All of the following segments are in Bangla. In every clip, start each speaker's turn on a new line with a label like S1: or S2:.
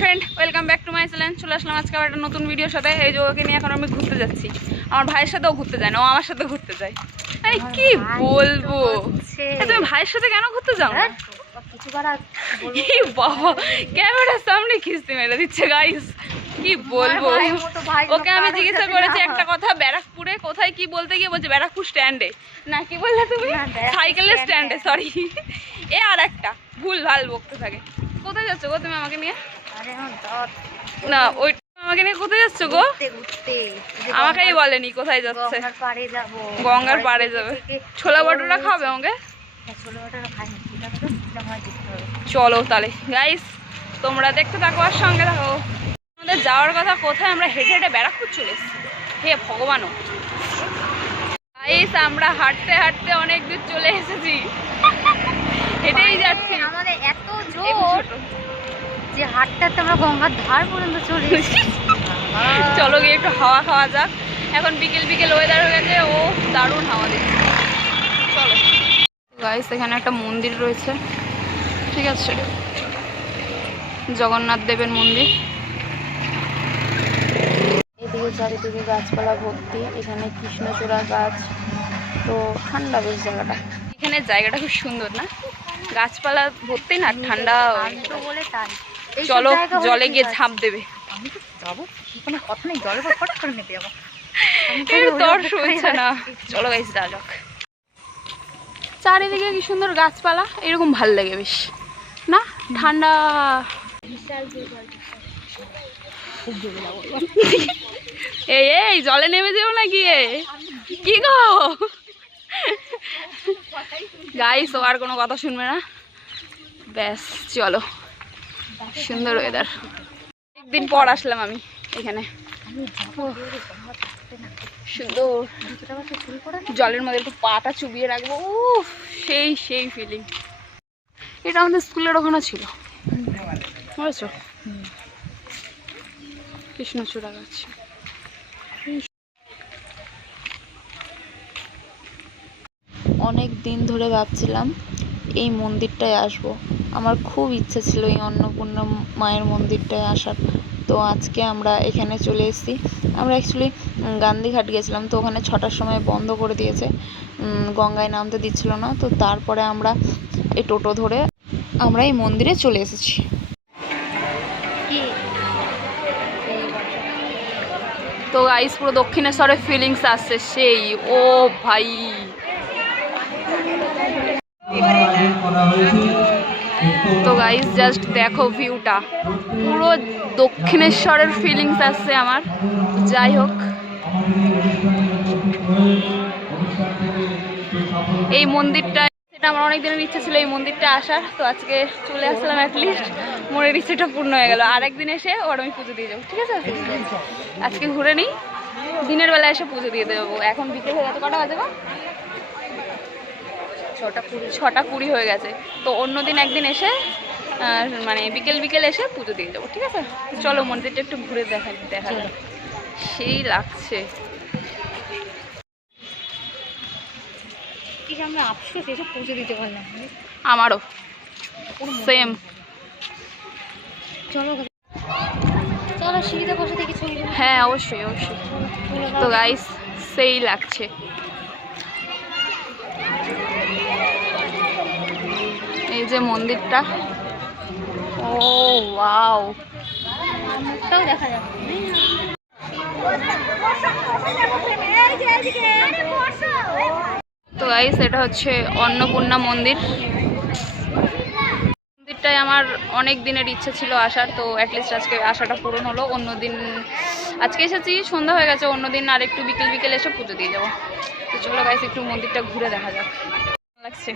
S1: Friend welcome back to my channel. চলে আসলাম আজকে আবার একটা নতুন ভিডিওর সাথে। এই যে ওকে নিয়ে এখন আমি ঘুরতে যাচ্ছি। আমার ভাইয়ের সাথেও ঘুরতে যায় না ও আমার সাথে ঘুরতে যায়। আরে কি বলব। তুমি ভাইয়ের সাথে কেন ঘুরতে যাও?
S2: হ্যাঁ,
S1: কি বাবা ক্যামেরার সামনে খিস্তি মেরে দিচ্ছে গাইস কি বলব? ওকে আমি জিজ্ঞাসা করেছি একটা কথা ব্যারাকপুরে কোথায় কি বলতে গিয়ে বলছে ব্যারাকপুর স্ট্যান্ডে। না কি বললে তুমি? সাইকেলের স্ট্যান্ডে। সরি এ আর একটা ভুল ভালো বকতে থাকে। কোথায় যাচ্ছ গো তুমি আমাকে নিয়ে? না ওই আমাকে নিয়ে কোথায় যাচ্ছ গো? আমাকেই বলেনি কোথায় যাচ্ছে?
S2: গঙ্গার পাড়ে যাব।
S1: ছোলা বটুরা খাবে আমাকে?
S2: হ্যাঁ,
S1: চলো তাহলে। গাইস তোমরা দেখতে থাকো আর সঙ্গে থাকো। আমাদের যাওয়ার কথা কোথায়? আমরা হেঁটে হেঁটে ব্যারাকপুর চলে এসেছি। হে ভগবানও। গাইস আমরা হাঁটতে হাঁটতে অনেক দূর চলে এসেছি। হেঁটেই যাচ্ছি।
S2: আমাদের এত জোর। যে হাঁটতে আমরা গঙ্গার ধার পর্যন্ত চলে এসেছি।
S1: চলো গিয়ে একটু হাওয়া খাওয়া যাক। এখন বিকেল বিকেল ওয়েদার হয়ে গেছে ও দারুণ হাওয়া দিচ্ছে। চলো। গাইস এখানে একটা মন্দির রয়েছে। ঠিক আছে? জগন্নাথ দেবের মন্দির। এদিকে চারিদিকে গাছপালা ভর্তি এখানে কৃষ্ণচূড়া গাছ তো ঠান্ডা বেশ জায়গাটা। এখানে জায়গাটা খুব সুন্দর না? গাছপালা ভর্তি না ঠান্ডা
S2: বলে তাই।
S1: চলো জলে গিয়ে। ঝাঁপ দেবে।
S2: আমি তো যাব। কোনো কথা নেই করে নেবে যাব।
S1: না। চলো গাইস যা যাক। চারিদিকে কি সুন্দর গাছপালা? এরকম ভালো লাগে বেশ। না? ঠান্ডা। এই এই জলে নেমে যেও না গিয়ে কি গো? গাইস ও আর কোনো কথা শুনবে না। ব্যাস চলো। সুন্দর ওয়েদার একদিন পর আসলাম আমি এখানে। সুন্দর। জলের মধ্যে একটু পাটা চুবিয়ে রাখব। সেই সেই ফিলিং এটা আমাদের স্কুলের ওখানে ছিল। বুঝেছ? কৃষ্ণচূড়া গাছ।
S3: অনেক দিন ধরে ভাবছিলাম এই মন্দিরটায় আসব। আমার খুব ইচ্ছে ছিল এই অন্নপূর্ণা মায়ের মন্দিরটায় আসার। তো আজকে আমরা এখানে চলে এসেছি। আমরা অ্যাকচুয়ালি গান্ধীঘাট গেছিলাম তো ওখানে ছটার সময় বন্ধ করে দিয়েছে। গঙ্গায় নামতে দিচ্ছিল না। তো তারপরে আমরা এই টোটো ধরে আমরা এই মন্দিরে চলে এসেছি।
S1: তো গাইস পুরো দক্ষিণেশ্বরের ফিলিংস আসছে সেই। ও ভাই। তো গাইস জাস্ট দেখো ভিউটা পুরো দক্ষিণেশ্বরের ফিলিংস আসছে আমার। যাই হোক। এই মন্দিরটা, সেটা আমার অনেক দিনের ইচ্ছে ছিল এই মন্দিরটা আসার। তো আজকে চলে আসলাম অ্যাটলিস্ট মনের ইচ্ছেটা পূর্ণ হয়ে গেল। আর একদিন এসে ওর আমি পুজো দিয়ে যাব। ঠিক আছে? আজকে ঘুরে নিই। দিনের বেলা এসে পুজো দিয়ে দেবো। এখন বিকেল হয়ে গেছে। কটা বাজে? ছটা কুড়ি ছটা কুড়ি হয়ে গেছে। তো অন্য দিন একদিন এসে মানে বিকেল বিকেল এসে পুজো দিয়ে যাব ঠিক আছে? চলো মন্দিরটা একটু ঘুরে দেখা দেখা সেই লাগছে।
S2: আমরা আফসোস এসে পৌঁছে দিতে পারলাম
S1: আমারও। সেম
S2: চলো চলো সিঁড়িতে বসে দেখি ছবি
S1: হ্যাঁ অবশ্যই অবশ্যই। তো গাইস সেই লাগছে। যে মন্দিরটা। ও ওয়াও।
S2: দেখা
S1: তো গাইস এটা হচ্ছে অন্নপূর্ণা মন্দির। মন্দিরটায় আমার অনেক দিনের ইচ্ছে ছিল আসার তো অ্যাটলিস্ট আজকে আশাটা পূরণ হলো। অন্যদিন আজকে এসেছি সন্ধ্যা হয়ে গেছে অন্যদিন আর একটু বিকেল বিকেল এসে পুজো দিয়ে যাব। তো চলো গাইস একটু মন্দিরটা ঘুরে দেখা যাক। লাগছে?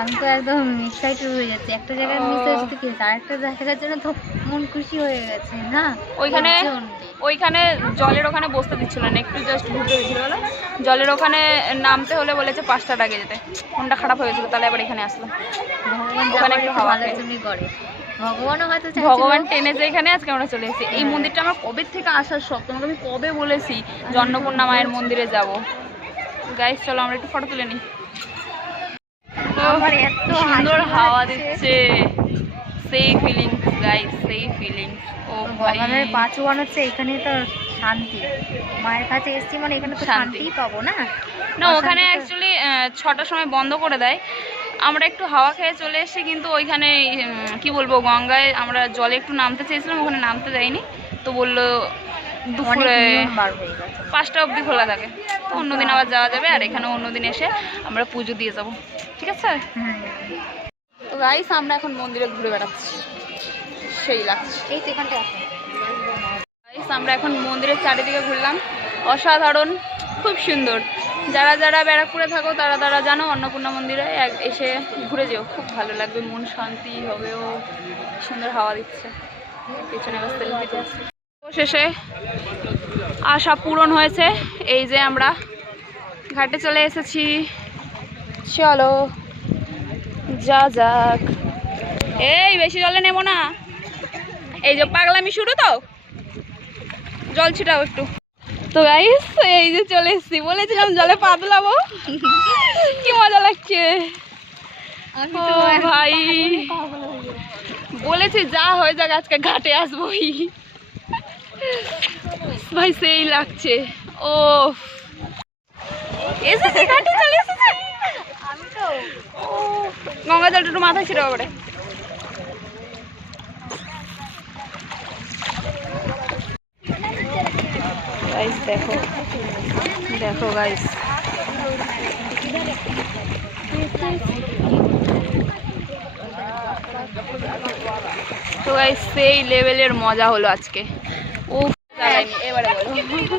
S2: আমি তো একদম এক্সাইটেড হয়ে যাচ্ছি। একটা জায়গায় মিস হয়েছে কি? আরেকটা জায়গার জন্য তো মন খুশি হয়ে গেছে না?
S1: ওইখানে ওইখানে জলের ওখানে বসতে দিচ্ছিল না একটু জাস্ট ঘুরতে দিচ্ছিল বলে জলের ওখানে নামতে হলে বলেছে পাঁচটা আগে যেতে। মনটা খারাপ হয়েছিল তাহলে আবার এখানে আসলাম
S2: ভগবান
S1: ওখানে একটু হাওয়া
S2: করে। ভগবানও হয়তো
S1: ভগবান টেনেছে এখানে আজকে আমরা চলে এসেছি। এই মন্দিরটা আমার কবে থেকে আসার শখ? তোমাকে আমি কবে বলেছি যে অন্নপূর্ণা মায়ের মন্দিরে যাব। গাইস চলো আমরা একটু ফটো তুলে নিই। সুন্দর হাওয়া দিচ্ছে। সেই ফিলিংস গাইস সেই ফিলিংস ও
S2: ভগবানের পাঁচ ওয়ান হচ্ছে এখানে তো শান্তি। মায়ের কাছে এসছি মানে এখানে তো
S1: শান্তি।
S2: পাবো না?
S1: না ওখানে অ্যাকচুয়ালি ছটার সময় বন্ধ করে দেয়। আমরা একটু হাওয়া খেয়ে চলে এসেছি কিন্তু ওইখানে কি বলব গঙ্গায় আমরা জলে একটু নামতে চেয়েছিলাম ওখানে নামতে দেয়নি। তো বলল দুপুরে পাঁচটা অবধি খোলা থাকে। তো অন্যদিন আবার যাওয়া যাবে আর এখানে অন্যদিন এসে আমরা পুজো দিয়ে যাব। ঠিক আছে? তো গাইস আমরা এখন মন্দিরে ঘুরে বেড়াচ্ছি। সেই লাগছে।
S2: এই তো এখানটা
S1: গাইস আমরা এখন মন্দিরের চারিদিকে ঘুরলাম। অসাধারণ খুব সুন্দর। যারা যারা ব্যারাকপুরে থাকো তারা তারা জানো অন্নপূর্ণা মন্দিরে এসে ঘুরে যেও। খুব ভালো লাগবে মন শান্তি হবে ও সুন্দর হাওয়া দিচ্ছে। পিছনে আবার আসছে শেষে আশা পূরণ হয়েছে। এই যে আমরা ঘাটে চলে এসেছি। চলো যা যাক। এই বেশি জলে নেব না। এই যে পাগলামি শুরু তো। জল ছিটাও একটু। তো গাইস এই যে চলে এসেছি। বলেছিলাম জলে পা তোলাবো কি মজা লাগছে। ও ভাই। বলেছি যা হয়ে যাক আজকে ঘাটে আসবোই। ভাই, সেই লাগছে। ও এসেছে ঘাটে চলে এসেছে।
S2: আমি তো
S1: গঙ্গা জলটা একটু মাথায় ছিটাবো করে গাইস দেখো। দেখো গাইস তো গাইস সেই লেভেলের মজা হলো আজকে। চালাইনি এবারে বলো।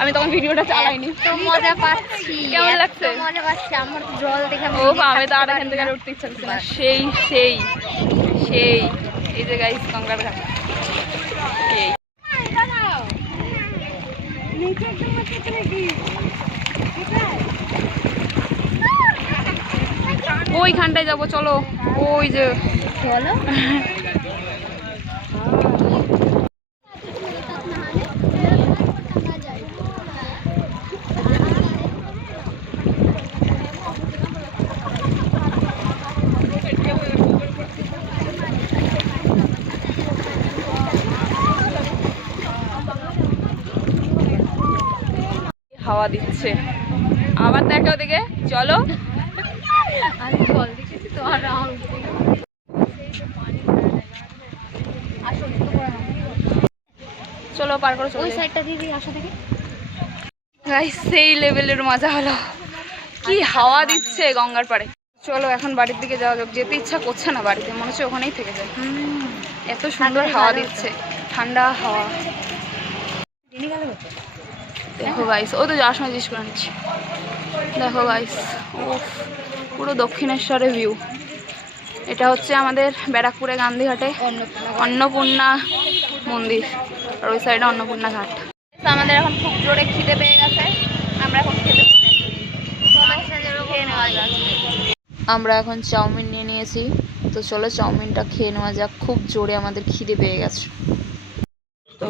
S1: আমি তখন ভিডিওটা চালাইনি।
S2: তো মজা পাচ্ছি।
S1: কেমন লাগছে?
S2: মজা পাচ্ছি আমার জল দেখে
S1: ও আমি তো আর এখান থেকে। উঠতে ইচ্ছা করছে না। সেই সেই সেই। এই যে গাইস গঙ্গার ঘাট সেই ওইখানটায় যাব চলো। ওই যে
S2: চলো।
S1: হাওয়া দিচ্ছে। আবার দেখো ওদিকে চলো। চলো পার করে
S2: ওই সাইডটা দিয়ে আসো দেখি
S1: সেই লেভেলের মজা হলো। কি হাওয়া দিচ্ছে গঙ্গার পাড়ে। চলো এখন বাড়ির দিকে যাওয়া যাক। যেতে ইচ্ছা করছে না বাড়িতে মনে হচ্ছে ওখানেই থেকে যায়। এত সুন্দর হাওয়া দিচ্ছে। ঠান্ডা হাওয়া। দেখো গাইস ও তো যাওয়ার সময় জিজ্ঞেস করে নিচ্ছি। দেখো গাইস ও পুরো দক্ষিণেশ্বরের ভিউ এটা হচ্ছে আমাদের ব্যারাকপুরে গান্ধীঘাটে অন্নপূর্ণা মন্দির, আর ওই সাইডে অন্নপূর্ণা ঘাট। আমাদের এখন খুব জোরে খিদে পেয়ে গেছে, আমরা এখন খেতে।
S3: আমরা এখন চাউমিন নিয়ে নিয়েছি, তো চলো চাউমিনটা খেয়ে নেওয়া যাক, খুব জোরে আমাদের খিদে পেয়ে গেছে।
S1: তো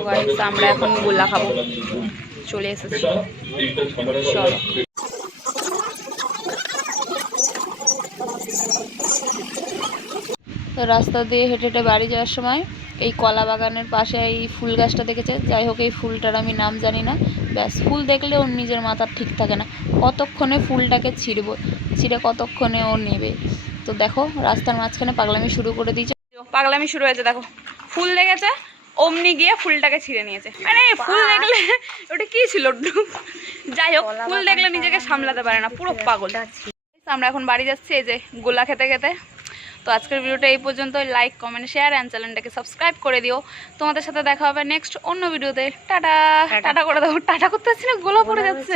S1: আমরা এখন গোল্লা খাব। চলে এসেছি চলো
S3: রাস্তা দিয়ে হেঁটে হেঁটে বাড়ি যাওয়ার সময় এই কলা বাগানের পাশে এই ফুল গাছটা দেখেছে। যাই হোক এই ফুলটার আমি নাম জানি না। ব্যাস ফুল দেখলে ওর নিজের মাথার ঠিক থাকে না। কতক্ষণে ফুলটাকে ছিঁড়ব? ছিঁড়ে কতক্ষণে ও নেবে? তো দেখো রাস্তার মাঝখানে পাগলামি শুরু করে দিয়েছে।
S1: পাগলামি শুরু হয়েছে দেখো। ফুল দেখেছে? অমনি গিয়ে ফুলটাকে ছিঁড়ে নিয়েছে। মানে ফুল দেখলে ওটা কি ছিল? যাই হোক ফুল দেখলে নিজেকে সামলাতে পারে না পুরো পাগল। আমরা এখন বাড়ি যাচ্ছি এই যে গোলা খেতে খেতে। তো আজকের ভিডিওটা এই পর্যন্ত লাইক কমেন্ট শেয়ার অ্যান্ড চ্যানেলটাকে সাবস্ক্রাইব করে দিও। তোমাদের সাথে দেখা হবে নেক্সট অন্য ভিডিওতে। টাটা। টাটা। করে দেবো টাটা করতে পারছি না গোলা পড়ে যাচ্ছে।